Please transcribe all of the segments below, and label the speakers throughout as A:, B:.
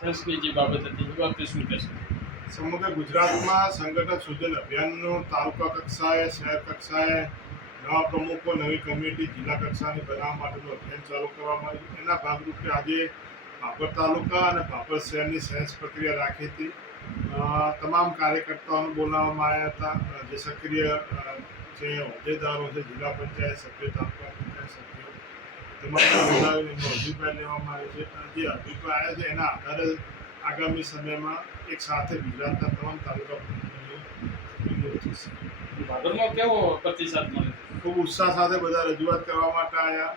A: સેલ્સની જે બાબત હતી, એ બાબતે શું કહેશો?
B: સમગ્ર ગુજરાતમાં સંગઠન સૂચન અભિયાનનું તાલુકા કક્ષાએ, શહેર કક્ષાએ નવા પ્રમુખો, નવી કમિટી, જિલ્લા કક્ષાની બનાવવા માટેનું અભિયાન ચાલુ કરવામાં આવ્યું. એના ભાગરૂપે આજે ભાપર તાલુકા અને ભાપર શહેરની સેન્સ પ્રક્રિયા રાખી હતી. તમામ કાર્યકર્તાઓને બોલાવવામાં આવ્યા હતા. જે સક્રિય જે હોદ્દેદારો છે, જિલ્લા પંચાયત સભ્ય, તાલુકા પંચાયત સભ્યો તમામને બોલાવીને એમનો લેવામાં આવે છે. અને જે અભિપ્રાય આવ્યા છે એના આધારે આગામી સમયમાં એક સાથે ગુજરાતના તમામ તાલુકા
A: કેવો પ્રતિસાદ મળે
B: ખૂબ ઉત્સાહ સાથે બધા રજૂઆત કરવા માટે આવ્યા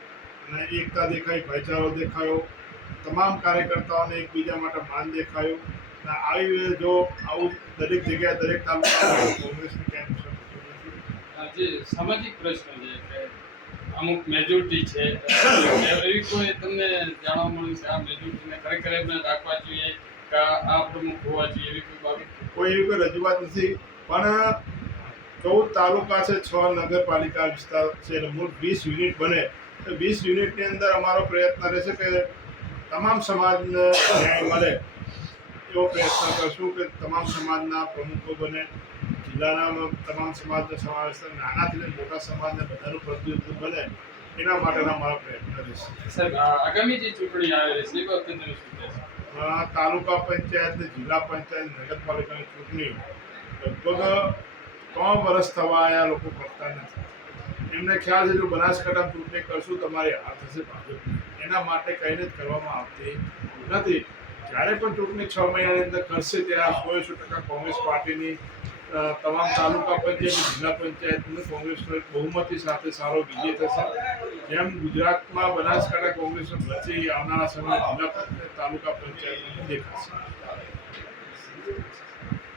B: અને એકતા દેખાઈ ભાઈચારો દેખાયો. તમામ કાર્યકર્તાઓને એકબીજા માટે માન દેખાયું. અને આવી જો આવું દરેક જગ્યાએ દરેક તાલુકા કોંગ્રેસની
A: કેમ્પ સામાજિક પ્રશ્ન છે કે અમુક મેજોરિટી છે. એવી કોઈ તમને જાણવા મળ્યું છે આ મેજોરિટીને ખરેખર એમને રાખવા જોઈએ કે આ પ્રમુખ હોવા જોઈએ એવી કોઈ બાબત?
B: કોઈ એવી કોઈ રજૂઆત નથી. પણ ચૌદ તાલુકા છે છ નગરપાલિકા વિસ્તાર છે એટલે મૂળ વીસ યુનિટ બને. તો વીસ યુનિટની અંદર અમારો પ્રયત્ન રહેશે કે તમામ સમાજને ન્યાય મળે એવો પ્રયત્ન કરશું કે તમામ સમાજના પ્રમુખો બને. જિલ્લાના તમામ સમાજનો સમાવેશ નાનાથી લઈને મોટા સમાજને બધાનું પ્રતિનિધિત્વ બને એના માટેના મારા પ્રયત્ન રહેશે.
A: આગામી જે ચૂંટણી આવે છે તમે
B: આ તાલુકા પંચાયત જિલ્લા પંચાયત નગરપાલિકાની ચૂંટણીઓ લગભગ ત્રણ વર્ષ થવા આવ્યા લોકો કરતા નથી. એમને ખ્યાલ છે જો બનાસકાંઠા ચૂંટણી કરશું તમારી હાથ થશે ભાજપ એના માટે કંઈને જ કરવામાં આવતી નથી. જ્યારે પણ ચૂંટણી છ મહિનાની અંદર કરશે ત્યારે સો સો ટકા કોંગ્રેસ પાર્ટીની તમામ તાલુકા પંચાયત જિલ્લા પંચાયતનું કોંગ્રેસનો એક બહુમતી સાથે સારો વિજય થશે. જેમ ગુજરાતમાં બનાસકાંઠા કોંગ્રેસનો વચ્ચે આવનારા સમયમાં જિલ્લા પંચાયત તાલુકા પંચાયત દેખાશે.